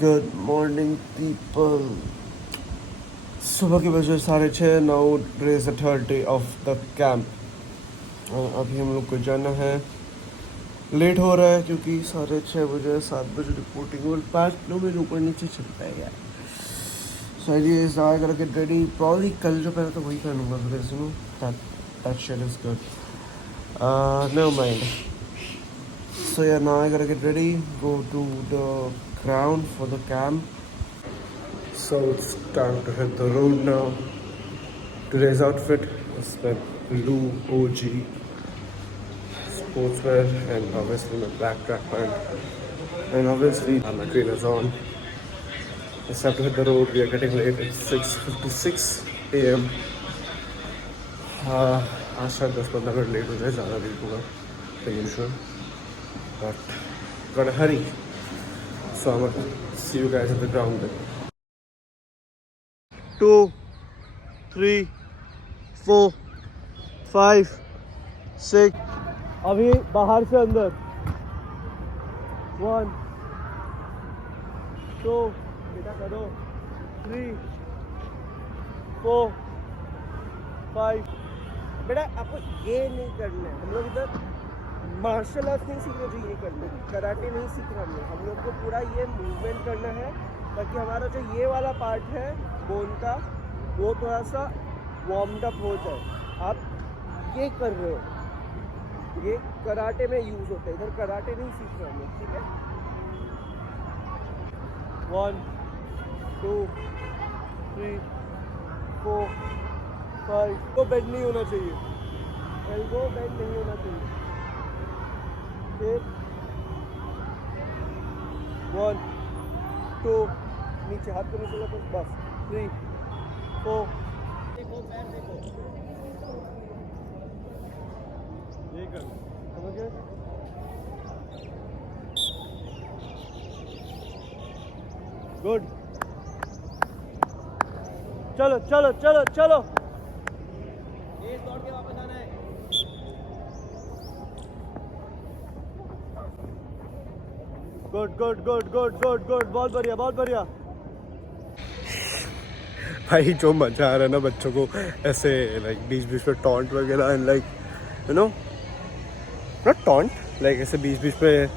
Good morning people. सुबह के बजे 6:30। Now today is the third day of the camp. अभी हम लोग को जाना है। लेट हो रहा है क्योंकि 6:30 बजे 7 बजे रिपोर्टिंग और 5 किलोमीटर ऊपर नीचे चलता है यार। सो आइडिया इज आई गोटा गेट रेडी। प्रॉब्ली कल जो पहना था वही पहनूंगा because you know that shit is good. Never mind. So yeah, now I gotta get ready, go to the ground for the camp. So it's time to hit the road now. Today's outfit is the blue OG sportswear and obviously my black track pant. And obviously my trainers on. Just have to hit the road. We are getting late. It's 6:56 a.m. आज शायद 10-15 minute late हो जाए, ज़्यादा late होगा than usual. But gotta hurry. So I'm gonna see you guys at the ground then. 2, 3, 4, 5, 6. अभी बाहर से अंदर 1, 2, बेटा करो 3, 4, 5. बेटा आपको ये नहीं करना है। हम लोग इधर मार्शल आर्ट्स नहीं सीख रहे, ये करना है कराटे नहीं सीख रहे हम लोग को पूरा ये मूवमेंट करना है ताकि हमारा जो ये वाला पार्ट है बोन का वो थोड़ा सा वार्म्ड अप हो जाए। आप ये कर रहे हो, ये कराटे में यूज होता है, इधर कराटे नहीं सीख रहे हम लोग, ठीक है। 1, 2, 3, 4, 5. तो बेंड नहीं होना चाहिए, एल्बो बेंड नहीं होना चाहिए। 1, 2, नीचे हाथ को नीचे लो बस। 3, 4. देखो पैर देखो, ये कर समझ गए। गुड, चलो चलो चलो चलो। ये दौड़ के वापस आना है। Good good good good good good, बहुत बढ़िया बहुत बढ़िया। भाई जो मजा आ रहा है ना बच्चों को ऐसे लाइक बीच में टॉन्ट वगैरह and like you know not taunt like ऐसे बीच में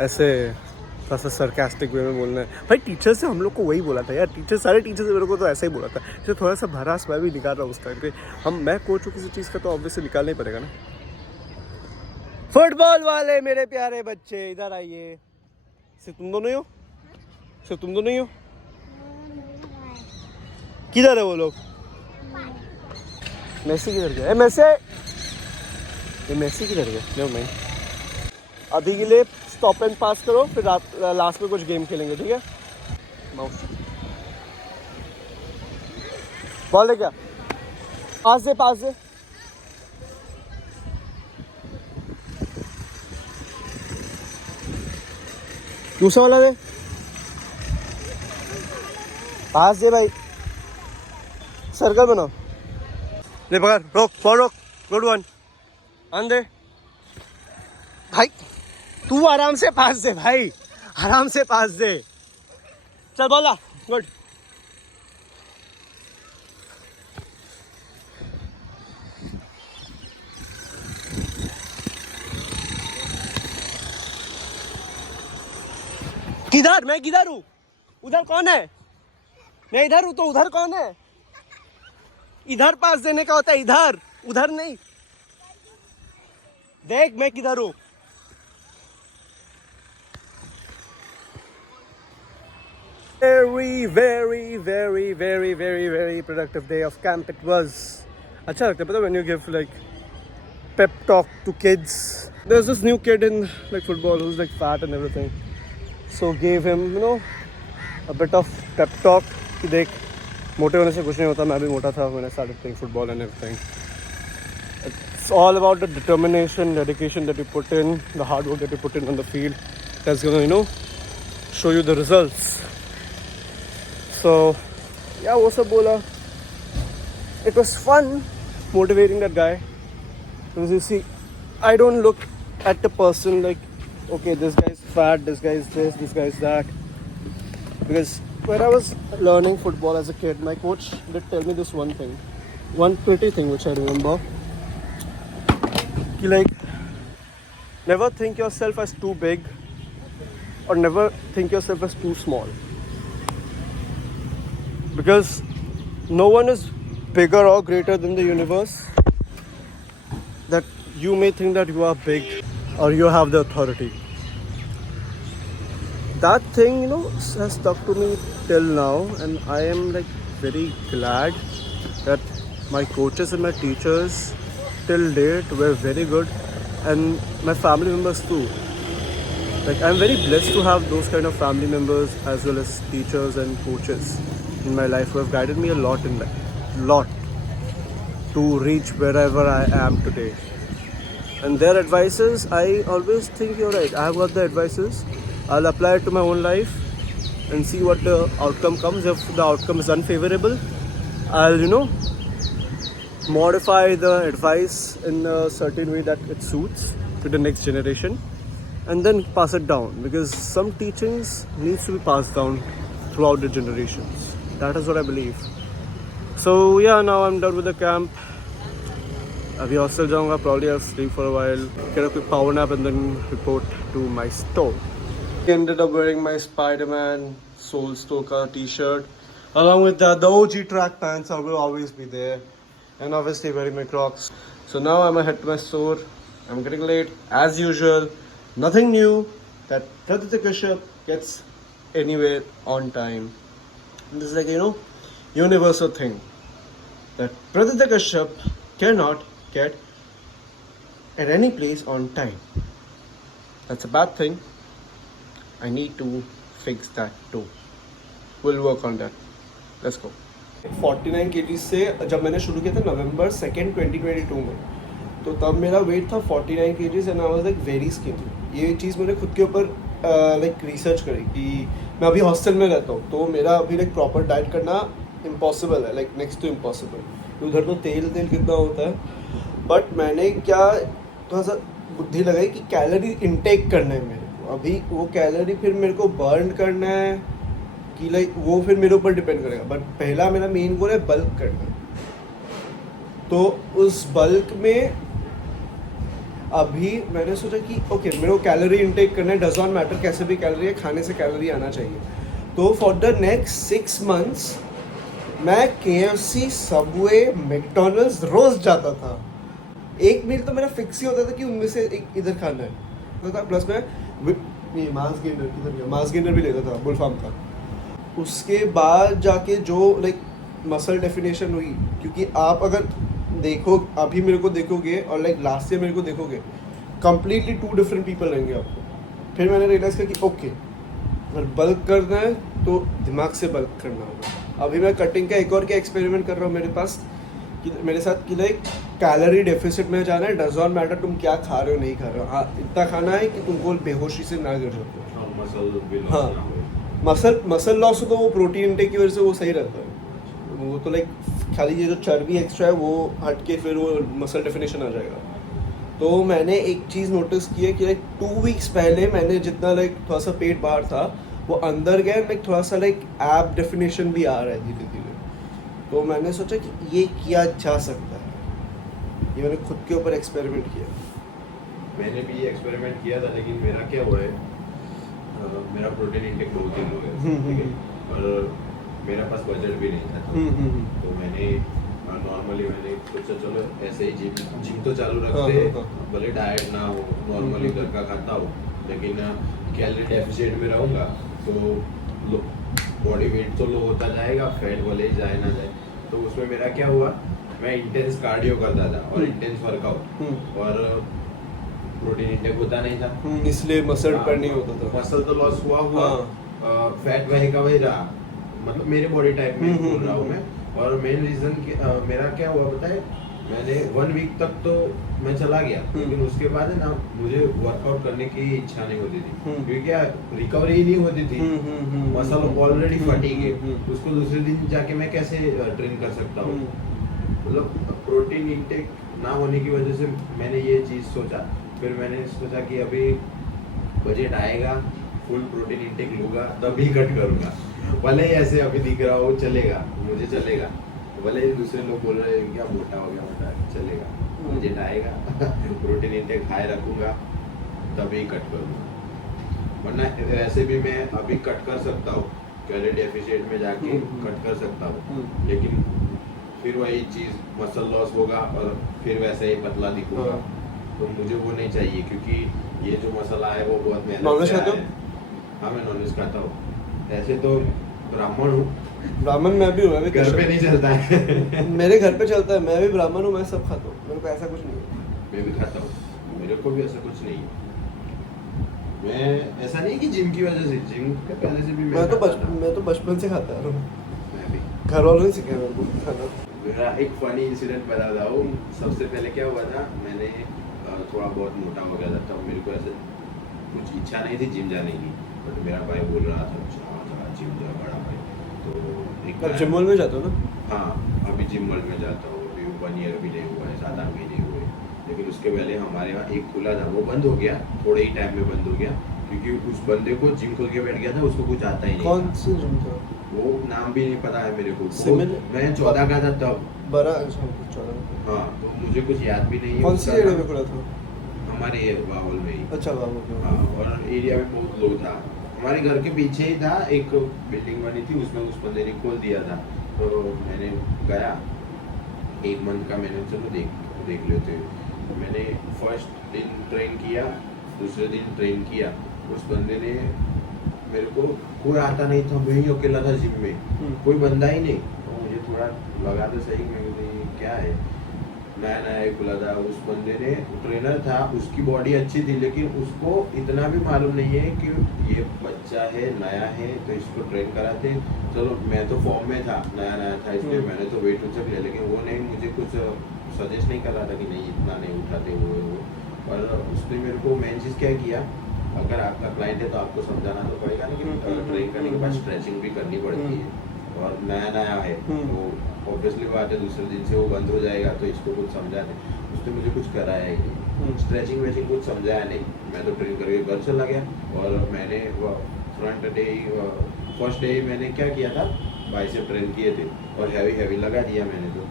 ऐसे थोड़ा सा सरकास्टिक वे में बोलना है। भाई टीचर से हम लोग को वही बोला था यार, सारे टीचर से मेरे को तो ऐसा ही बोला था। इसे थोड़ा सा भरास मैं भी निकाल रहा हूँ उस टाइम पे। मैं कोच हूँ किसी चीज़ का तो ऑब्वियसली निकालना ही पड़ेगा ना। फुटबॉल वाले मेरे प्यारे बच्चे इधर आइए। सिर्फ तुम दोनों ही हो, सिर्फ तुम दोनों ही हो। किधर है वो लोग? मेसी किधर गया? मेसी किधर गया? नहीं मैं अभी के लिए स्टॉप एंड पास करो, फिर लास्ट में कुछ गेम खेलेंगे, ठीक है। माउस बॉल है क्या? पास दे दूसरा वाला दे, पास दे भाई। सर्कल बनाओ, ले पकड़, रोक फॉर रोक। गुड वन, दे भाई। तू आराम से पास दे भाई, आराम से पास दे। चल बोला, गुड। किधर? मैं किधर हूँ? उधर कौन है? मैं इधर हूँ तो उधर कौन है? इधर पास देने का होता है, इधर, उधर नहीं। देख मैं किधर हूँ। Very productive day of camp it was. अच्छा लगता है पता when you give like pep talk to kids. There's this new kid in like football who's like fat and everything. So gave him a bit of pep talk कि देख मोटे होने से कुछ नहीं होता। मैं भी मोटा था when I started playing football and everything. It's all about the determination, dedication that you put in, the hard work that you put in on the field. That's gonna show you the results. So yeah, वो सब बोला। It was fun motivating that guy because you see, I don't look at the person like, okay, this guy's fat, this guy's this guy is that. because when I was learning football as a kid, my coach did tell me this one thing, one pretty thing which I remember, कि like never think yourself as too big or never think yourself as too small, because no one is bigger or greater than the universe, that you may think that you are big or you have the authority. That thing, you know, has stuck to me till now, and I am like very glad that my coaches and my teachers till date were very good, and my family members too. Like, I'm very blessed to have those kind of family members as well as teachers and coaches in my life who have guided me a lot in life, lot, to reach wherever I am today. And their advices, I always think you're right. I have got the advices. I'll apply it to my own life and see what the outcome comes. If the outcome is unfavorable, I'll, you know, modify the advice in a certain way that it suits to the next generation, and then pass it down, because some teachings needs to be passed down throughout the generations. That is what I believe. So yeah, now I'm done with the camp. अभी hostel जाऊँगा, probably I'll sleep for a while, get a quick power nap and then report to my store. I ended up wearing my Spider-Man Soul Stoker t-shirt along with the OG track pants. I will always be there, and obviously wearing my Crocs. So now I'm gonna head to my store. I'm getting late as usual. Nothing new that Praditya Kashyap gets anywhere on time. And this is like, you know, universal thing that Praditya Kashyap cannot get at any place on time. That's a bad thing. I need to fix that too. We'll work on that. Let's go. 49 kg से जब मैंने शुरू किया था नवंबर 2nd 2022 में, तो तब मेरा वेट था 49 kg and I was like very skinny. ये चीज़ मैंने खुद के ऊपर लाइक रिसर्च करी कि मैं अभी हॉस्टल में रहता हूँ, तो मेरा अभी लाइक प्रॉपर डाइट करना इम्पॉसिबल है, लाइक नेक्स्ट टू इम्पॉसिबल. उधर तो तेल कितना होता है. बट मैंने क्या थोड़ा सा बुद्धि लगाई कि कैलोरी इनटेक करना है मेरे को. अभी वो कैलोरी फिर मेरे को बर्न करना है कि लाइक वो फिर मेरे ऊपर डिपेंड करेगा. बट पहला मेरा मेन गोल है बल्क करना. तो उस बल्क में अभी मैंने सोचा कि ओके मेरे को कैलोरी इनटेक करना है. डज नॉट मैटर कैसे भी कैलोरी है, खाने से कैलोरी आना चाहिए. तो फॉर द नेक्स्ट 6 months मैं KFC, सबवे, मैकडोनल्ड्स रोज जाता था. एक मील तो मेरा फिक्स ही होता था कि उनमें से एक इधर खाना है था. प्लस मैं मास गेनर भी लेता था बुल फार्म का. उसके बाद जाके जो लाइक मसल डेफिनेशन हुई, क्योंकि आप अगर देखो अभी मेरे को देखोगे और लाइक लास्ट ईयर मेरे को देखोगे, कंप्लीटली 2 डिफरेंट पीपल रहेंगे आपको. फिर मैंने रियलाइज़ किया कि ओके अगर बल्क करना है तो दिमाग से बल्क करना होगा. अभी मैं कटिंग का एक और क्या एक्सपेरिमेंट कर रहा हूँ मेरे पास कि मेरे साथ कि लाइक कैलोरी डेफिसिट में जाना है. डज नॉट मैटर तुम क्या खा रहे हो नहीं खा रहे हो, हाँ इतना खाना है कि तुमको बेहोशी से ना गिर जाओ. हाँ मसल लॉस हो तो वो प्रोटीन इनटेक की वजह से वो सही रहता है. वो तो लाइक खाली ये जो चर्बी एक्स्ट्रा है वो हट के फिर वो मसल डेफिनेशन आ जाएगा. तो मैंने एक चीज़ नोटिस की है कि लाइक 2 weeks पहले मैंने जितना लाइक थोड़ा सा पेट बाहर था वो अंदर गया, लाइक थोड़ा सा लाइक एब डेफिनेशन भी आ रहा है धीरे धीरे. तो मैंने सोचा कि ये किया जा सकता है. ये मैंने खुद के ऊपर एक्सपेरिमेंट किया. मैंने भी ये एक्सपेरिमेंट किया था, लेकिन मेरा क्या हुआ है, मेरा प्रोटीन इंटेक बहुत दिन हो गया, ठीक है, और मेरा पास बजट भी नहीं था. तो मैंने नॉर्मली मैंने सोचा चलो ऐसे ही जिम तो चालू रखते, भले डाइट ना हो, नॉर्मली घर का खाता हो, लेकिन कैलोरी डेफिसिट में रहूँगा तो बॉडी वेट तो लो होता जाएगा, फैट भले जाए ना जाए. तो उसमें मेरा क्या हुआ, मैं इंटेंस कार्डियो करता था और इंटेंस वर्कआउट, और प्रोटीन इंटेक होता नहीं था, इसलिए मसल पर नहीं होता था. मसल तो लॉस हुआ, फैट वही का वही रहा, मतलब मेरे बॉडी टाइप में बोल रहा हूँ मैं. और मेन रीजन मेरा क्या हुआ पता है, मैंने 1 week तक तो मैं चला गया, लेकिन उसके बाद है ना मुझे वर्कआउट करने की इच्छा नहीं होती थी, क्योंकि क्या रिकवरी ही नहीं होती थी. मसल ऑलरेडी फटीग है, उसको दूसरे दिन जाके मैं कैसे ट्रेन कर सकता हूँ. मतलब प्रोटीन इंटेक ना होने की वजह से मैंने ये चीज़ सोचा. फिर मैंने सोचा कि अभी बजट आएगा, फुल प्रोटीन इंटेक लूँगा तभी कट करूँगा. भले ही ऐसे अभी दिख रहा हो चलेगा, मुझे चलेगा, भले ही दूसरे लोग बोल रहे हैं क्या मोटा हो गया, मोटा चलेगा, मुझे आएगा। प्रोटीन इंटेक हाई रखूंगा तभी कट करूंगा, वरना वैसे भी मैं अभी कट कर सकता हूँ, कैलोरी डेफिशिएंट में जाके कट कर सकता हूँ, लेकिन फिर वही चीज़ मसल लॉस होगा और फिर वैसे ही पतला दिखूंगा। तो मुझे वो नहीं चाहिए, क्योंकि ये जो मसाला है वो बहुत मेहनत नॉनवेज से खाते आया है। हाँ मैं नॉनवेज खाता हूँ, ऐसे तो ब्राह्मण हूँ, ब्राह्मण मैं भी हूँ, मैं भी घर पे नहीं चलता है। मेरे घर पे चलता है, मैं भी ब्राह्मण हूँ, मैं सब खाता हूँ, मेरे को ऐसा कुछ नहीं है। मैं भी खाता हूँ, मेरे को भी ऐसा कुछ नहीं है। मैं ऐसा नहीं कि जिम की वजह से, जिम के पहले से भी मैं खाता था। तो बचपन से खाता हूँ, मैं भी। घर वालों ने सिखाया मेरे को खाना। मेरा एक फनी इंसिडेंट बता रहा हूँ। सबसे पहले क्या हुआ था, मैंने थोड़ा बहुत मोटा हो गया था, तब मेरे को ऐसे कुछ इच्छा नहीं थी जिम जाने की, बट मेरा भाई बोल रहा था चला जिम जा बड़ा भाई। तो एक अब जिम में जाता हूँ ना। हाँ अभी जिम वर्ल्ड में जाता हूँ, अभी 1 ईयर भी नहीं हुआ है, 7-8 महीने हुए, लेकिन उसके पहले हमारे यहाँ एक खुला था, वो बंद हो गया, थोड़े ही टाइम में बंद हो गया, क्योंकि उस बंदे को जिम खोल के बैठ गया था, उसको कुछ आता ही नहीं। कौन सी जिम था? वो नाम भी नहीं पता है मेरे को। मैं 14 का था तब। बड़ा 14। हाँ तो मुझे कुछ याद भी नहीं है। कौन सी एरिया में खुला था? हमारे बाहुल में ही। अच्छा बाहुल। हाँ और एरिया में बहुत लोग था, हमारे घर के पीछे ही था, एक बिल्डिंग बनी थी, उसमें उस बंदे ने खोल दिया था। तो मैंने गया, 1 मंथ का मैंने चलो देख लेते हैं। मैंने फर्स्ट दिन ट्रेन किया, दूसरे दिन ट्रेन किया, उस बंदे ने मेरे को, कोई आता नहीं था, मैं ही अकेला था जिम में, कोई बंदा ही नहीं। तो मुझे थोड़ा लगा तो सही, मैं क्या है, नया नया ही खुला था। उस बंदे ने, ट्रेनर था, उसकी बॉडी अच्छी थी, लेकिन उसको इतना भी मालूम नहीं है कि ये बच्चा है, नया है, तो इसको ट्रेन कराते। चलो मैं तो फॉर्म में था, नया नया था, इसलिए मैंने तो वेट उचक लिया, लेकिन वो नहीं, मुझे कुछ सजेस्ट नहीं कर रहा था कि नहीं इतना नहीं उठाते वो। और उसने मेरे को मेन चीज़ क्या किया, अगर आपका क्लाइंट है तो आपको समझाना तो पड़ेगा ना कि ट्रेन करने के बाद स्ट्रेचिंग भी करनी पड़ती है, और नया नया है तो ऑब्वियसली बात है, दूसरे दिन से वो बंद हो जाएगा, तो इसको कुछ समझा नहीं। उसने मुझे कुछ कराया ही नहीं, स्ट्रेचिंग वेचिंग कुछ समझाया नहीं, मैं तो ट्रेन करके घर चला गया। और मैंने फ्रंट डे ही, फर्स्ट डे ही मैंने क्या किया था, बाइसेप ट्रेन किए थे और हैवी लगा दिया मैंने तो,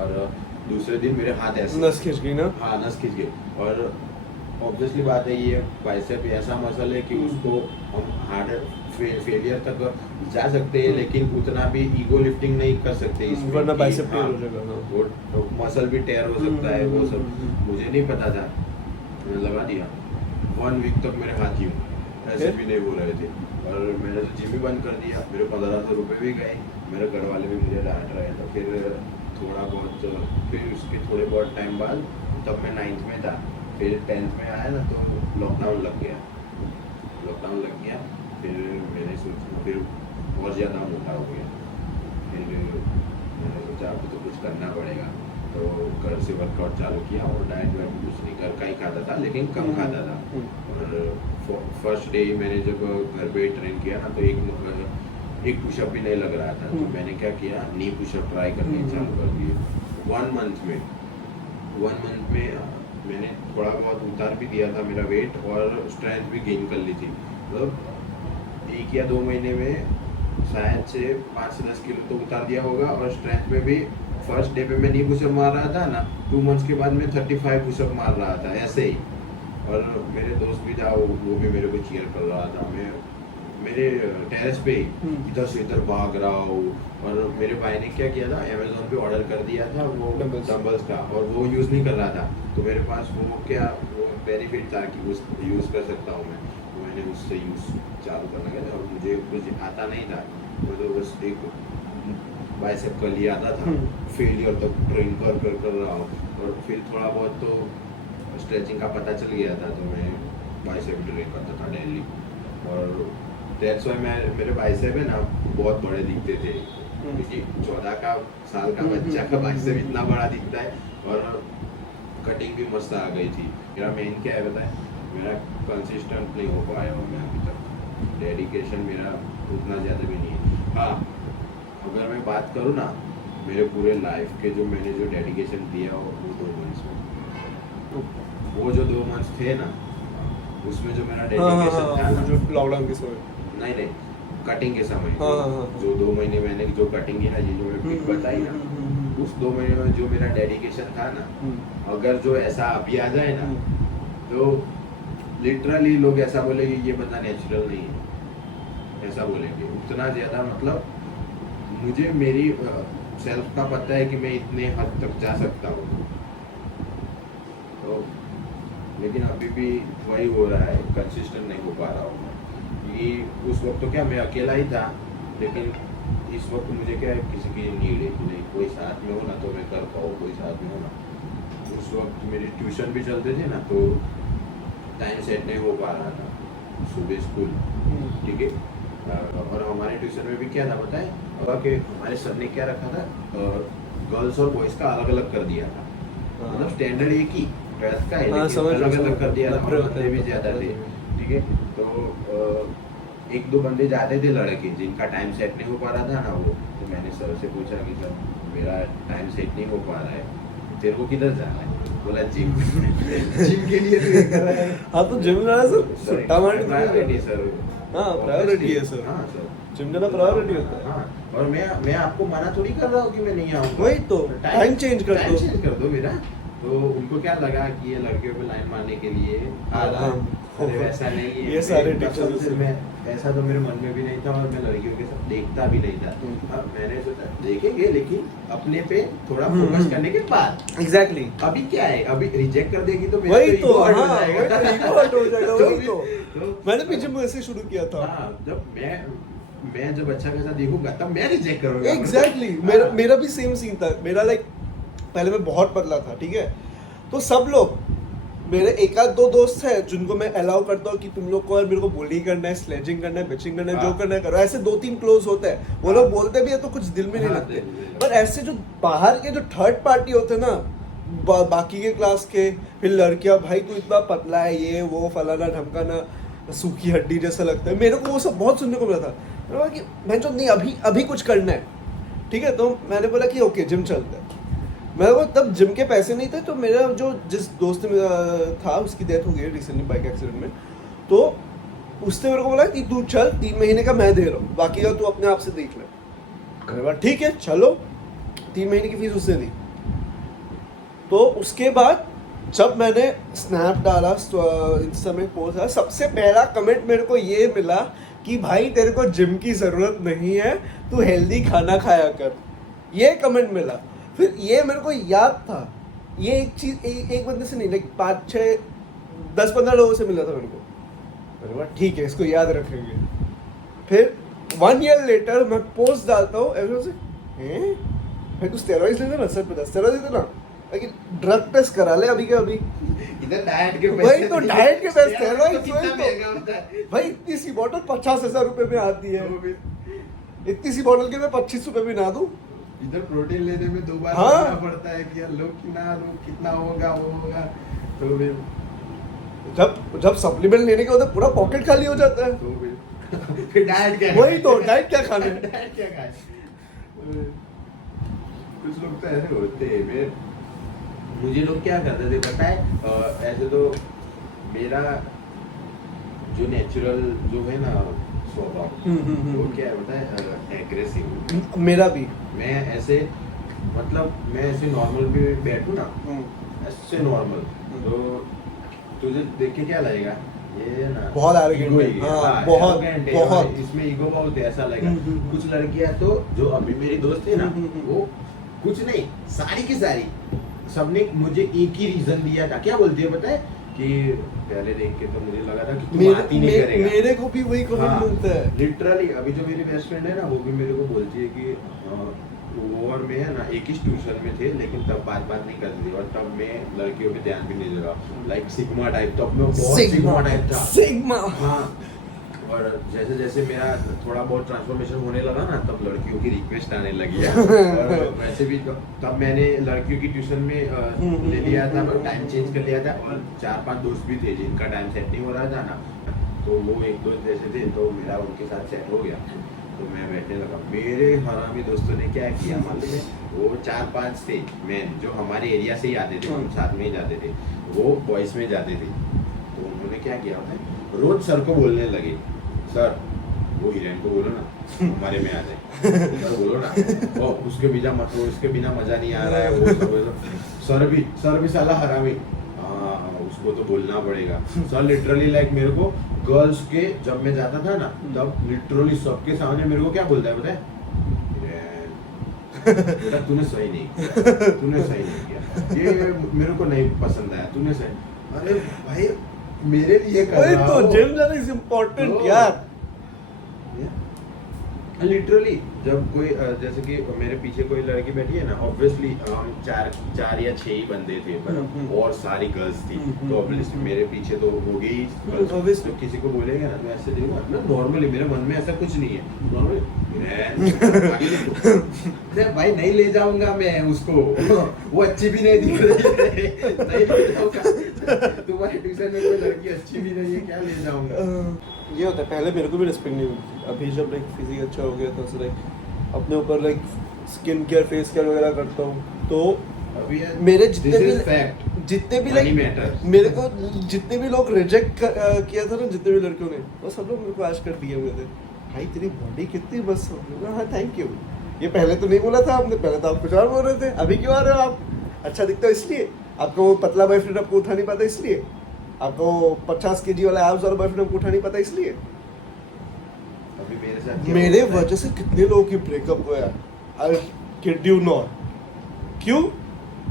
और दूसरे दिन मेरे हाथ ऐसे नस खिंच गई ना। हाँ नस खिंच गई। और ऑब्वियसली बात है, ये बाइसेप ऐसा मसल है कि उसको हम हार्ड फेलियर तक जा सकते हैं, लेकिन उतना भी ईगो लिफ्टिंग नहीं कर सकते इसमें, वरना कि बाइसेप टेयर हाँ, हो जाएगा। वो तो मसल भी टेयर हो सकता है, वो सब मुझे नहीं पता था, मैंने लगा दिया। 1 वीक तक मेरे हाथ यूं ऐसे भी नहीं हो रहे थे, और मैंने तो जिम भी बंद कर दिया, मेरे 1500 रुपये भी गए, मेरे घर वाले भी मुझे डांट रहे थे। फिर थोड़ा बहुत, फिर उसके थोड़े बहुत टाइम बाद, तब मैं 9th में था, फिर 10th में आया ना, तो लॉकडाउन लग गया, फिर मैंने सोचा, फिर बहुत ज़्यादा मोटा हो गया, फिर मैंने सोचा अब तो कुछ करना पड़ेगा, तो घर से वर्कआउट चालू किया, और डाइट वाइट कुछ नहीं, घर का ही खाता था, लेकिन कम खाता था। और फर्स्ट डे मैंने जब घर पे ट्रेन किया ना, तो एक पुशअप भी नहीं लग रहा था, तो मैंने क्या किया, नी पुशअप ट्राई करने चालू कर दिए। 1 मंथ में मैंने थोड़ा बहुत उतार भी दिया था मेरा वेट, और स्ट्रेंथ भी गेन कर ली थी, मतलब 1 या 2 महीने में शायद से 5 से 10 किलो तो उतार दिया होगा। और स्ट्रेंथ में भी फर्स्ट डे पे मैं नी पुशअप मार रहा था ना, 2 मंथ्स के बाद मैं 35 पुशअप मार रहा था ऐसे ही। और मेरे दोस्त भी था, वो भी मेरे को चीयर कर रहा था, मैं मेरे टेरेस पे इधर से इधर भाग रहा हूँ। और मेरे भाई ने क्या किया था, अमेज़न पे ऑर्डर कर दिया था वो डंबल्स का, और वो यूज़ नहीं कर रहा था, तो मेरे पास वो बेनिफिट था कि उस यूज़ कर सकता हूँ मैं, तो मैंने उससे यूज़ चालू करना गया था। और मुझे कुछ आता नहीं था, मैं तो बस एक बाइसेप कर लिया आता था, फेलियर तक ट्रेन कर रहा हूँ। और फिर थोड़ा बहुत तो स्ट्रेचिंग का पता चल गया था, तो मैं बाइसेप ट्रेन करता था डेली। और दैट्स व्हाई मेरे बाइसेप है ना बहुत बड़े दिखते थे, क्योंकि 14 का साल का बच्चा का बाइसेप इतना बड़ा दिखता है। और कटिंग भी मस्त आ गई थी। मेरा मेन क्या है बताएं, मेरा कंसिस्टेंट नहीं हो पाया हूँ मैं अभी तक, डेडिकेशन मेरा उतना ज़्यादा भी नहीं है। हाँ अगर मैं बात करूँ ना, मेरे पूरे लाइफ के जो मैंने जो डेडिकेशन दिया वो 2 मंथ्स में, वो जो 2 मंथ्स थे ना, उसमें जो मेरा डेडिकेशन था ना, जो लॉकडाउन की समय, नहीं कटिंग के समय हाँ, हाँ, हाँ। जो 2 महीने मैंने जो कटिंग है ये जो मैं पिक बताई ना, उस 2 महीने में जो मेरा डेडिकेशन था ना, अगर जो ऐसा अभी आ जाए ना तो लिटरली लोग ऐसा बोलेंगे ये बंदा नेचुरल नहीं है, ऐसा बोलेंगे उतना ज़्यादा। मतलब मुझे मेरी सेल्फ का पता है कि मैं इतने हद तक जा सकता हूँ, तो लेकिन अभी भी वही हो रहा है, कंसिस्टेंट नहीं हो पा रहा हूँ मैं। कि उस वक्त तो क्या मैं अकेला ही था, लेकिन इस वक्त मुझे क्या है किसी की नीड है कि नहीं कोई साथ में हो ना तो मैं कर पाऊँ, कोई साथ में हो ना। उस वक्त मेरी ट्यूशन भी चलते थे ना, तो टाइम सेट नहीं हो पा रहा था, सुबह स्कूल, ठीक है। और हमारे ट्यूशन में भी क्या था पता है कि हमारे सर ने क्या रखा था, गर्ल्स और बॉयज़ का अलग अलग कर दिया था। मतलब स्टैंडर्ड एक ही 12th का है, लेकिन अलग अलग कर दिया था, और बंदे भी ज़्यादा थे, ठीक है। तो एक दो बंदे जाते थे लड़के जिनका टाइम सेट नहीं हो पा रहा था ना वो, तो मैंने सर से पूछा कि सर मेरा टाइम सेट नहीं हो पा रहा है, तेरे को किधर जाना है? बोला जिम। जिम के लिए तो ये कर रहा है। हाँ तो जिम जाना सर सुट्टा मार प्रायोरिटी सर। हाँ प्रायोरिटी है सर। हाँ सर, जिम जाना प्रायोरिटी होता है। हाँ, और मैं आपको मना थोड़ी कर रहा हूँ कि मैं नहीं आऊँगा। वही तो टाइम चेंज कर टाइम दो। चेंज कर दो मेरा। तो उनको क्या लगा कि ये लड़कियों पे लाइन मारने के लिए आ रहा है, अरे वैसा नहीं है। ये सारे मैं टीचर्स कसम से मैं ऐसा तो मेरे मन में भी नहीं था, और मैं लड़कियों के साथ देखता भी नहीं था। अब मैंने सोचा देखेंगे, लेकिन अपने पे थोड़ा फोकस करने के बाद। एग्जैक्टली अभी क्या है, अभी रिजेक्ट कर देगी तो मेरा वही तो ego hurt हो हाँ जाएगा। वही तो ego hurt हो जाएगा वही तो तो मैंने भी जिम ऐसे शुरू किया था। हाँ, जब मैं जब अच्छा खासा देखूंगा तब मैं रिजेक्ट करूंगा। एग्जैक्टली हाँ। मेरा भी सेम सीन था। मेरा लाइक पहले मैं बहुत पतला था, ठीक है। तो सब लोग मेरे एक आध दो दोस्त हैं जिनको मैं अलाउ करता हूँ कि तुम लोग को और मेरे को बुली करना है, स्लेजिंग करना है, बिचिंग करना है, जो करना है करो। ऐसे 2-3 क्लोज होते हैं, वो लोग बोलते भी है तो कुछ दिल में नहीं लगते। पर ऐसे जो बाहर के जो थर्ड पार्टी होते हैं ना, बाकी के क्लास के, फिर लड़कियां, भाई तू इतना पतला है, ये वो फलाना ढमकाना, सूखी हड्डी जैसा लगता है, मेरे को वो सब बहुत सुनने को मिला था। मैंने बोला कि मैं जो नहीं अभी कुछ करना है, ठीक है। तो मैंने बोला कि ओके जिम चलते हैं। मेरे को तब जिम के पैसे नहीं थे, तो मेरा जो जिस दोस्त मेरा था उसकी डेथ हो गई रिसेंटली बाइक एक्सीडेंट में। तो उसने मेरे को बोला कि तू चल, 3 महीने का मैं दे रहा हूँ, बाकी का तू अपने आप से देख ले। मैंने बोला ठीक है चलो, 3 महीने की फीस उसने दी। तो उसके बाद जब मैंने स्नैप डाला, इंस्टा में पोस्ट डाला, सबसे पहला कमेंट मेरे को ये मिला कि भाई तेरे को जिम की ज़रूरत नहीं है, तू हेल्दी खाना खाया कर। ये कमेंट मिला। फिर ये मेरे को याद था, ये एक चीज़ एक बंदे से नहीं, लाइक 5-6-10-15 लोगों से मिला था मेरे को। मैंने बोला ठीक है इसको याद रखेंगे। फिर 1 ईयर लेटर मैं पोस्ट डालता हूँ, everyone से हैं भाई तू स्टेरॉइड्स लेते ना, सच बता स्टेरॉइड्स लेते ना, लेकिन ड्रग टेस्ट करा ले अभी के अभी। इधर डाइट के पैसे, वही तो डाइट के पैसे, स्टेरॉइड्स कितना वही महंगा तो होता है। भाई इतनी सी बोतल 50,000 रुपए में आती है, इतनी सी बोतल के मैं 25 रुपए भी ना दूं। इधर प्रोटीन लेने में 2 बार हाँ। सोचना पड़ता है कि यार कितना होगा वो होगा। तो फिर जब सप्लीमेंट लेने के बाद पूरा पॉकेट खाली हो जाता है। तो फिर डाइट क्या, वही तो डाइट क्या खाने। डाइट क्या खाए। कुछ लोग तो ऐसे होते हैं। मुझे लोग क्या करते थे पता है, ऐसे तो मेरा जो नेचुरल जो है ना स्वभाव, वो क्या है पता है, एग्रेसिव। मेरा भी। मैं ऐसे मतलब मैं ऐसे नॉर्मल पे बैठूं ना, ऐसे नॉर्मल, तो तुझे देख के क्या लगेगा ये ना बहुत arrogant ego है। ही है। हाँ, हाँ, बहुत, arrogant है, बहुत। और इसमें ईगो बहुत है, ऐसा लगेगा। कुछ लड़कियां तो जो अभी मेरी दोस्त है ना, वो कुछ नहीं सारी की सारी सबने मुझे एक ही रीजन दिया था। क्या बोलती है पता है कि पहले देख के तो मुझे लगा था कि तू बात ही नहीं करेगा। मेरे को भी वही कमेंट मिलता है। लिटरली अभी जो मेरी बेस्ट फ्रेंड है ना, वो भी मेरे को बोलती है कि वो और मैं है ना एक ही ट्यूशन में थे, लेकिन तब बात नहीं करती थी, और तब मैं लड़कियों पे ध्यान भी नहीं दे रहा, लाइक सिग्मा टाइप। तब मैं बहुत सिग्मा टाइप था। सिग्मा। हाँ, और जैसे जैसे मेरा थोड़ा बहुत ट्रांसफॉर्मेशन होने लगा ना, तब लड़कियों की रिक्वेस्ट आने लगी है। और वैसे भी तब मैंने लड़कियों की ट्यूशन में ले लिया था, टाइम चेंज कर लिया था, और 4-5 दोस्त भी थे जिनका टाइम सेट नहीं हो रहा था ना, तो वो 1-2 जैसे थे, तो मेरा उनके साथ सेट हो गया। तो मैं बैठने लगा। मेरे हरामी दोस्तों ने क्या किया मालूम है, वो 4-5 थे मैन जो हमारे एरिया से ही आते थे, हम साथ में ही जाते थे, वो बॉयज में जाते थे। तो उन्होंने क्या किया है, रोज सर को बोलने लगे, सर वो हीरोइन को बोलो ना हमारे में आ जाए, उधर बोलो ना, और उसके बिना मजा नहीं आ रहा है, वो सब सर भी साला हरामी, उसको तो बोलना पड़ेगा सर। लिटरली लाइक मेरे को गर्ल्स के जब मैं जाता था ना, तब लिटरली सबके सामने मेरे को क्या बोलता है पता है, बेटा तूने सही नहीं किया, ये मेरे को नहीं पसंद आया, तूने सही। अरे भाई मेरे लिए कर रहा तो हो। जिम जाना इज इम्पोर्टेंट यार। लिटरली जब कोई जैसे कि मेरे पीछे कोई लड़की बैठी है ना, ऑब्वियसली हम चार या 6 ही बंदे थे, पर और सारी गर्ल्स थी, तो ऑब्वियसली मेरे पीछे तो हो गई गर्ल्स, तो किसी को बोलेगा ना तो ऐसे देखूंगा ना, नॉर्मली मेरे मन में ऐसा कुछ नहीं है, नॉर्मली भाई नहीं ले जाऊंगा मैं उसको, वो अच्छी भी नहीं दिख रही है, नहीं ले जाऊंगा, तुम्हारे ट्यूशन में कोई लड़की अच्छी भी नहीं है, क्या ले जाऊंगा। ये होता है, पहले मेरे को भी रिस्पेक्ट नहीं मिलती थी, अभी जब लाइक फिजिक अच्छा हो गया तो लाइक अपने ऊपर like skin care face care वगैरह करता हूँ, तो अभी मेरे जितने भी लाइक मेरे को जितने भी लोग रिजेक्ट किया था ना, जितने भी लड़कियों ने, वो सब लोग मेरे को आज कर दिए हुए थे, भाई तेरी बॉडी कितनी बस, हाँ थैंक यू। ये पहले तो नहीं बोला था आपने, पहले तो आप कुछ और बोल रहे थे, अभी क्यों आ रहे हो आप? अच्छा दिखता हो इसलिए? आपको वो पतला बॉयफ्रेंड आपको उठा नहीं पाता इसलिए? आपको 50 kg वाला एब्स वाला बॉयफ्रेंड आपको उठा नहीं पाता इसलिए? अभी मेरे साथ मेरे वजह से कितने लोगों की ब्रेकअप हुआ है, आई किड यू नॉट। क्यों?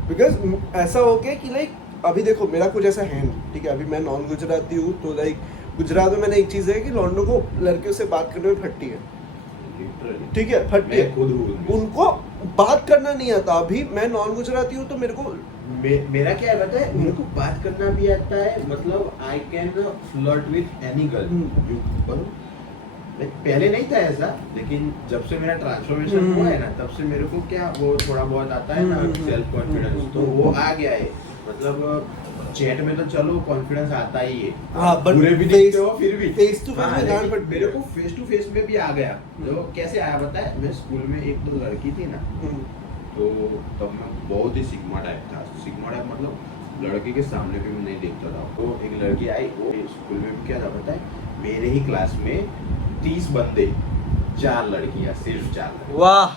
बिकॉज ऐसा हो गया कि लाइक अभी देखो मेरा कुछ ऐसा है नहीं, ठीक है, अभी मैं नॉन गुजराती हूँ, तो लाइक गुजरात में मैंने एक चीज़ है कि लौंडों को लड़कियों से बात करने में फटती है, ठीक है, फटती है, उनको बात करना नहीं आता। अभी मैं नॉन गुजराती हूँ तो मेरे को मेरा क्या है पता है, मेरे को बात करना भी आता है, मतलब I can flirt with any girl. पहले नहीं था ऐसा, लेकिन जब से मेरा ट्रांसफॉर्मेशन हुआ है ना, तब से मेरे को क्या वो थोड़ा बहुत आता है ना, सेल्फ कॉन्फिडेंस, तो वो आ गया है। मतलब चैट में तो चलो कॉन्फिडेंस आता ही है, हाँ, बुरे भी दिखते हो फिर भी फेस टू फेस में गांड पड़ती है। मेरे को फेस टू फेस में भी आ गया। तो कैसे आया पता है, मैं स्कूल में एक तो लड़की थी ना, तो तब मैं बहुत ही सिग्मा टाइप था। सिग्मा टाइप मतलब लड़के के सामने भी मैं नहीं देखता था। तो एक लड़की आई, वो स्कूल में भी क्या था पता है, मेरे ही क्लास में 30 बंदे, 4 लड़कियां, सिर्फ 4 लड़कियां। वाह,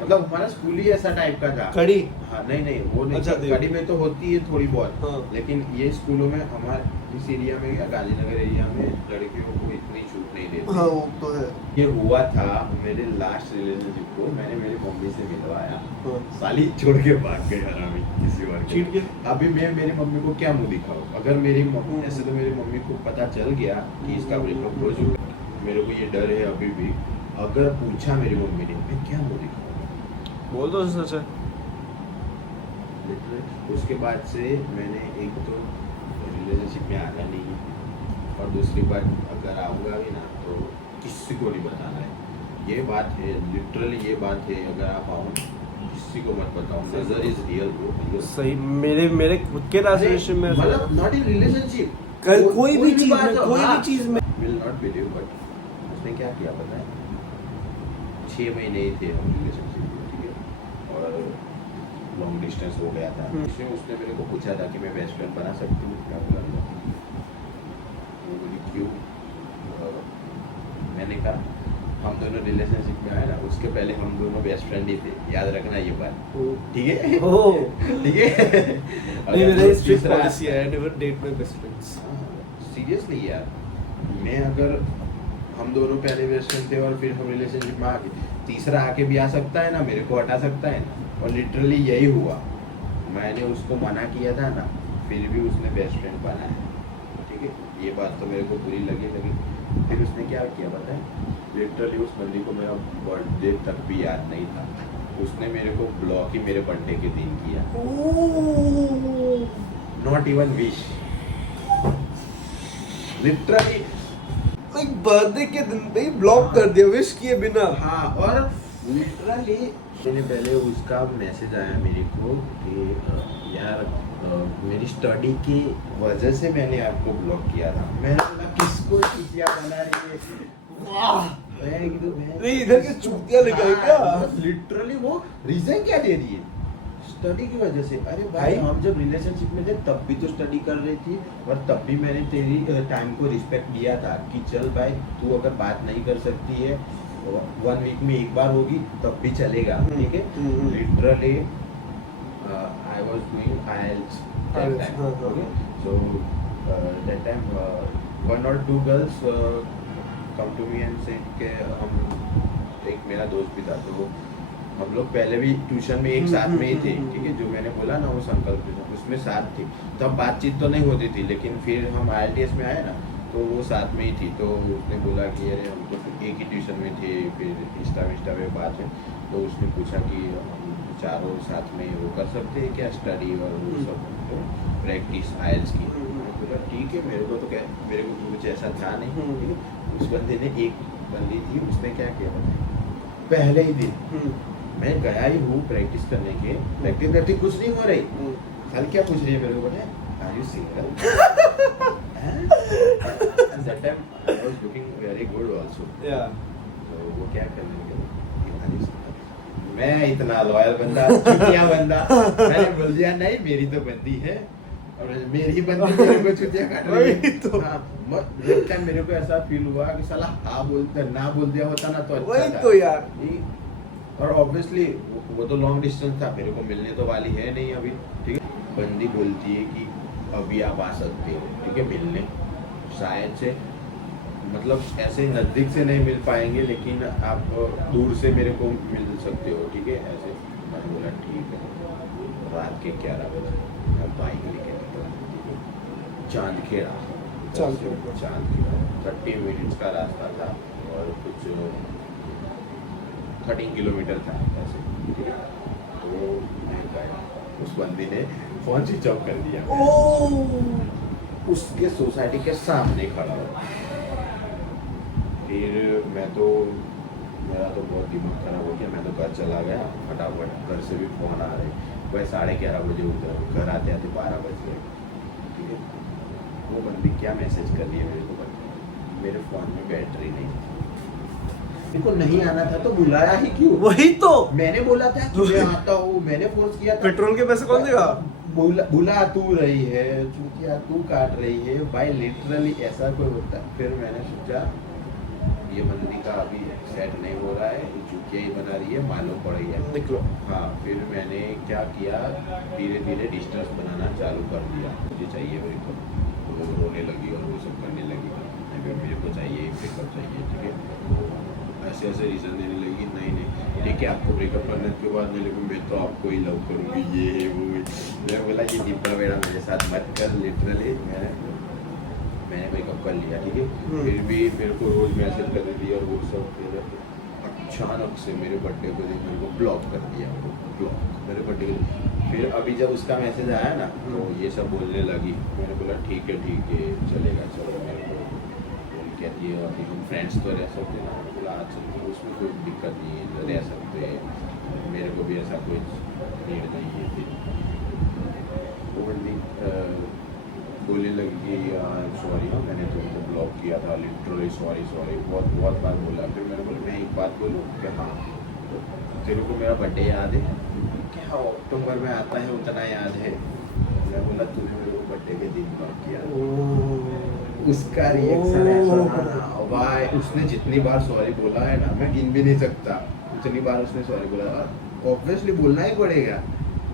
मतलब हमारा स्कूल ही ऐसा टाइप का था। कड़ी? हाँ नहीं वो नहीं, अच्छा, कड़ी में तो होती है थोड़ी बहुत, हाँ। लेकिन ये स्कूलों में हमारे इस एरिया में क्या, गांधीनगर एरिया में लड़कियों को इतनी छूट नहीं देती। हाँ वो तो है। ये हुआ था मेरे लास्ट रिलेशनशिप को मैंने मेरी मम्मी से मिलवाया, हाँ। साली छोड़ के भाग गई हरामी किसी और चीट के। अभी मैं मेरी मम्मी को क्या मुंह दिखाऊं? अगर मेरी मम्मी, ऐसे तो मेरी मम्मी को पता चल गया कि इसका ब्रेकअप हो चुका, मेरे को ये डर है अभी भी। अगर पूछा मेरी मम्मी ने, मैं क्या मुंह दिखाऊंगा? बोल दो सच है। उसके बाद से मैंने एक तो रिलेशनशिप में आना नहीं है, और दूसरी बात अगर आऊँगा भी ना तो किसी को नहीं बताना है। ये बात है, लिटरली ये बात है, अगर आप आओ किसी को मत बताओ। नजर इज रियल ब्रो। सही। मेरे खुद के रिलेशनशिप में मतलब नॉट इन रिलेशनशिप, कोई भी चीज में विल नॉट बिलीव, बट उसने क्या किया पता है, 6 महीने ही थे हम रिलेशनशिप में, ठीक है, और लॉन्ग डिस्टेंस हो गया था। उसने मेरे को पूछा था कि मैं बेस्ट फ्रेंड बना सकती हूँ क्या? बोला क्यों? मैंने कहा हम दोनों रिलेशनशिप में आए ना, उसके पहले हम दोनों बेस्ट फ्रेंड ही थे, याद रखना ये बात, ठीक है? ठीक है। नहीं, मेरा स्ट्रिक्ट पॉलिसी है, I never date my best friends. Seriously यार, मैं अगर हम दोनों पहले बेस्ट फ्रेंड थे और फिर हम रिलेशनशिप में आ गए, तीसरा आके भी आ सकता है ना, मेरे को हटा सकता है ना, और लिटरली यही हुआ। मैंने उसको मना किया था ना, फिर भी उसने बेस्ट फ्रेंड बनाया, ठीक है? ये बात तो मेरे को बुरी लगी। फिर उसने क्या किया पता है, लिटरली उस बंदी को मेरा बर्थडे तक भी याद नहीं था, उसने मेरे को ब्लॉक ही मेरे बर्थडे के दिन किया, not even wish, literally birthday के दिन पे ही ब्लॉक कर दिया, विश किए बिना। हाँ, और लिटरली मैंने पहले उसका मैसेज आया मेरे को कि यार मेरी स्टडी की वजह से मैंने आपको ब्लॉक किया था। मैंने बोला किसको चूतिया बना रही है? वाह, नहीं इधर के चूतिया लगाए क्या? लिटरली वो रीजन क्या दे दिए, स्टडी की वजह से। अरे भाई हम जब रिलेशनशिप में थे तब भी तो स्टडी कर रही थी, और तब भी मैंने तेरी टाइम को रिस्पेक्ट दिया था कि चल भाई तू अगर बात नहीं कर सकती है 1 वीक में एक बार होगी तब भी चलेगा, ठीक है। Literally I was doing IELTS that time, okay. So that time 1 or 2 girls come to me and said के हम, एक मेरा दोस्त भी था, तो हम लोग पहले भी ट्यूशन में एक साथ में ही थे, ठीक है। जो मैंने बोला ना वो संकल्प ट्यूशन, उसमें साथ थी, तब बातचीत तो नहीं होती थी, लेकिन फिर हम IELTS में आए ना तो वो साथ में ही थी। तो उसने बोला कि अरे हम तो एक ही ट्यूशन में थे, फिर इंस्टा में बात है, तो उसने पूछा कि हम चारों साथ में वो कर सकते हैं क्या, स्टडी और वो सब प्रैक्टिस IELTS की। मैंने बोला ठीक है, मेरे को कुछ ऐसा था नहीं, ठीक है। उस बंदे ने, एक बंदी थी, उसने क्या किया पहले ही दिन मैं गया ही हूँ प्रैक्टिस करने के, प्रैक्टिस कुछ नहीं हो रही, खाली क्या पूछ रही है मेरे को, बोले are you single. That time I was looking very good also, या तो वो क्या करने लगे, मैं इतना लॉयल बंदा, चुतिया बंदा, मैंने बोल दिया नहीं मेरी तो बंदी है, और मेरी बंदी मेरे को चुतिया काट रही है। तो एक टाइम मेरे को ऐसा फील हुआ कि साला ना बोल दिया होता ना तो अच्छा वही था। तो यार। और ऑब्वियसली वो तो लॉन्ग डिस्टेंस था, मेरे को मिलने तो वाली है नहीं अभी, ठीक है। बंदी बोलती है कि अभी आप आ सकते हो, ठीक है, मिलने, शायद से मतलब ऐसे नज़दीक से नहीं मिल पाएंगे, लेकिन आप दूर से मेरे को मिल सकते हो, ठीक है, ऐसे। मैंने बोला ठीक है। रात के 11 बजे मैं बाइक लेके निकला, चांदखेड़ा 30 मिनट्स का रास्ता था, और कुछ 13 किलोमीटर था ऐसे, ठीक है। तो मैं गया, उस बंदी ने फोन स्विच ऑफ कर दिया, उसके सोसाइटी के सामने खड़ा हो। फिर मेरा तो बहुत दिमाग खराब हो गया, मैं तो घर चला गया फटाफट, घर से भी फोन आ रहे, वह 11:30 बजे उतर, घर आते आते 12 बज गए, ठीक है। वो बंदी क्या मैसेज कर रही है मेरे को, मेरे फ़ोन में बैटरी नहीं थी, मेरे को नहीं आना था तो बुलाया ही क्यों? वही तो मैंने बोला था कि मैं आता हूँ, मैंने फोर्स किया था। पेट्रोल के पैसे कौन देगा? बुला तू रही है, चूतिया तू काट रही है भाई, लिटरली ऐसा कोई होता है। फिर मैंने सोचा ये बंदी का अभी सेट नहीं हो रहा है, चूतिया ही बना रही है, मालूम पड़ गया, निकलो। हाँ, फिर मैंने क्या किया, धीरे धीरे डिस्टेंस बनाना चालू कर दिया, मुझे चाहिए ब्रेकअप, तो रोने लगी और वो सब करने लगी, मेरे को चाहिए ब्रेकअप चाहिए, ठीक है। ऐसे रीज़न देने लगी, नहीं ठीक है आपको ब्रेकअप करने के बाद नहीं, लेकिन मैं तो आपको ही लव करूँगी, ये है वो है। मैं बोला ये डिब्बा बेड़ा मेरे साथ मत कर, लिटरली मैंने ब्रेकअप कर लिया, ठीक है। फिर भी मेरे को रोज़ मैसेज कर रही थी और वो सब, फिर अचानक से मेरे बर्थडे को दिन मेरे को ब्लॉक कर दिया, मेरे बर्थडे के। फिर अभी जब उसका मैसेज आया ना तो ये सब बोलने लगी, मैंने बोला ठीक है चलेगा, चलो। मेरे को कहती है अभी हम फ्रेंड्स तो रह सकते ना, बोला अच्छा उसमें कोई दिक्कत नहीं है, रह सकते हैं, मेरे को भी ऐसा कोई नीड नहीं है। फिर वो बंदी बोलने लगी सॉरी मैंने तुमको ब्लॉक किया था, लिटरली सॉरी बहुत बार बोला। फिर मैंने बोला मैं एक बात बोलूँ कि हाँ, तो तेरे को मेरा बर्थडे याद है क्या? अक्टूबर में आता है उतना याद है? मैं बोला तूने मेरे को बर्थडे के दिन ब्लॉक किया। उसका रिएक्शन ऐसा भाई, उसने जितनी बार सॉरी बोला है ना मैं गिन भी नहीं सकता, उतनी बार उसने सॉरी बोला, ऑब्वियसली बोलना ही पड़ेगा,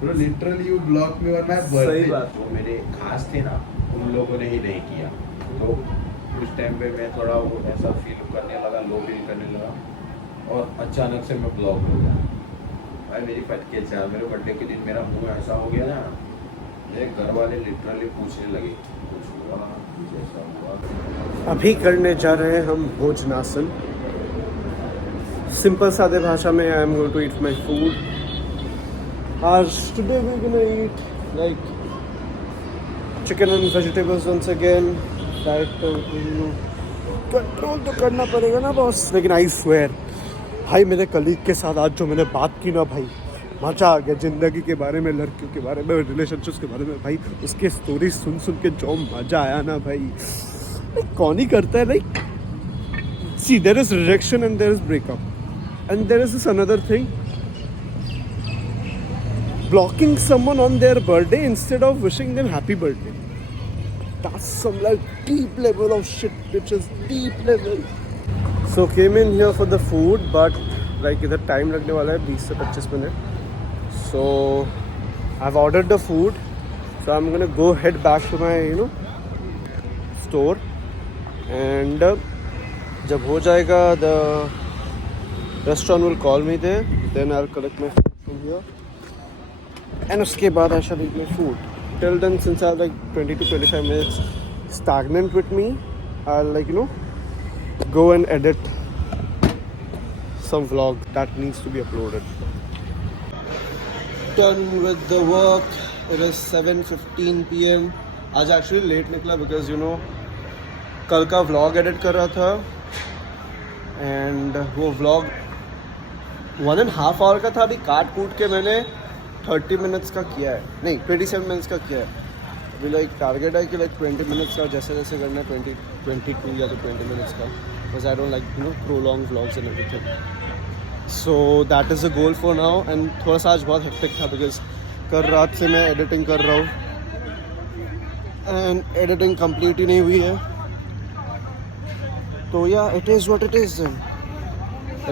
तो लिटरली यू ब्लॉक मी और माय बर्थडे। जो मेरे खास थे ना उन लोगों ने ही नहीं किया, तो उस टाइम पे मैं थोड़ा वो ऐसा फील करने लगा, लो फील करने लगा, और अचानक से मैं ब्लॉक हो गया भाई। मेरी फटके चाल, मेरे बर्थडे के दिन मेरा मुंह ऐसा हो गया ना, मेरे घर वाले लिटरली पूछने लगे कुछ हुआ, कुछ ऐसा हुआ। अभी करने जा रहे हैं हम भोजनासन। सिंपल सादे भाषा में I am going to eat my food. आज today we gonna eat like chicken and vegetables once again. Diet control तो करना पड़ेगा ना बॉस, लेकिन आई स्वेयर भाई मेरे कलीग के साथ आज जो मैंने बात की ना भाई, मज़ा आ गया। ज़िंदगी के बारे में, लड़कियों के बारे में, रिलेशनशिप्स के बारे में भाई, उसके स्टोरी सुन के जो मज़ा आया ना भाई, कौन ही करता है। Like see there is rejection and there is breakup and there is this another thing, blocking someone on their birthday instead of wishing them happy birthday. That's some like deep level of shit, bitches, deep level. So came in here for the food, but like इधर time लगने वाला है 20 से 25 minute. So I've ordered the food. So I'm gonna go head back to my store, and जब हो जाएगा the restaurant will call me there. Then I'll collect my food from here. And उसके बाद I shall eat my food. Till then, since I have like 20 to 25 minutes stagnant with me, I'll go and edit some vlog that needs to be uploaded. Done with the work. It is 7:15 PM. आज actually late निकला because कल का vlog edit कर रहा था, and वो vlog 1.5 hour का था. अभी काट कूट के मैंने 30 minutes का किया है, नहीं 27 minutes का किया है. अभी लाइक टारगेट है कि लाइक 20 minutes का जैसे जैसे करना है, 22 या तो 20 minutes का, because I don't like prolonged vlogs and everything. So that is the goal for now. And थोड़ा सा आज बहुत हेक्टिक था because कल रात से मैं एडिटिंग कर रहा हूँ and एडिटिंग कंप्लीट ही नहीं हुई है. तो yeah, it is what it is then.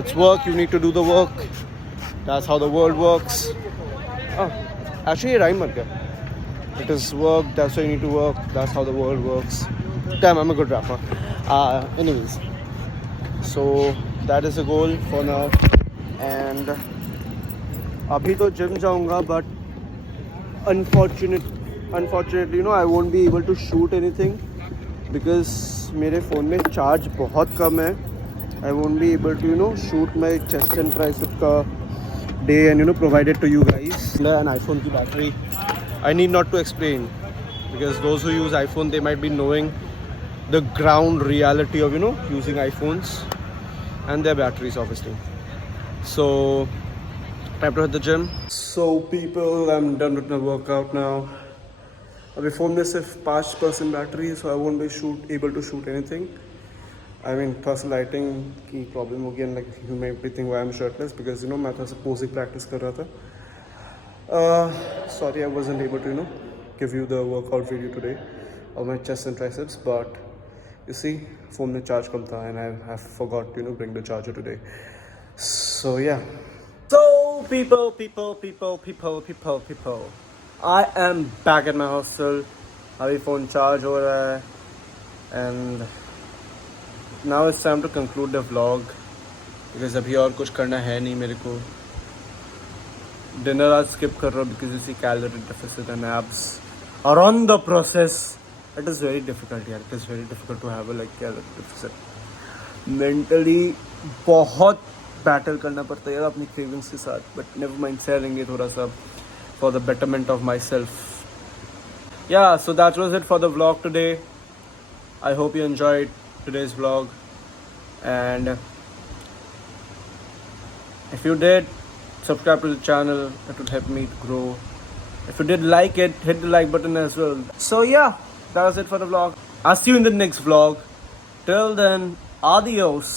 It's work, you need to do the work. That's how the world works. Oh, actually rhyme मर गया. It is work, that's why you need to work. That's how the world works. Damn, I'm a good rapper. Anyways, so that is the goal for now. And अभी तो gym जाऊँगा, but unfortunately I won't be able to shoot anything because मेरे phone में charge बहुत कम है. I won't be able to shoot my chest and tricep का day and provide it to you guys. An iPhone की battery, I need not to explain, because those who use iPhone, they might be knowing the ground reality of using iPhones and their batteries obviously. So time to hit the gym. So people, I'm done with my workout now. अभी phone में सिर्फ 5% battery है, so I won't be able to shoot anything. I mean, थोड़ा सा lighting की problem होगी, and like you may be thinking why I'm shirtless, because मैं थोड़ा सा पोजिंग प्रैक्टिस कर रहा था. Sorry I wasn't able to give you the workout video today of my chest and triceps, but you see phone में charge कम था and I have forgot to bring the charger today. So yeah. So people, I am back at my hostel. अभी phone charge हो रहा है, and now it's time to conclude the vlog, because अभी और कुछ करना है नहीं मेरे को. Dinner आज skip कर रहा हूँ because you see calorie deficit and abs are on the process. It is very difficult यार. It is very difficult to have a like calorie deficit. Mentally बहुत battle करना पड़ता है यार अपनी cravings के साथ. But never mind, सह लेंगे थोड़ा सा for the betterment of myself. Yeah, so that was it for the vlog today. I hope you enjoyed today's vlog, and if you did, subscribe to the channel. It will help me to grow. If you did like it, hit the like button as well. So yeah, that was it for the vlog. I'll see you in the next vlog. Till then, adios.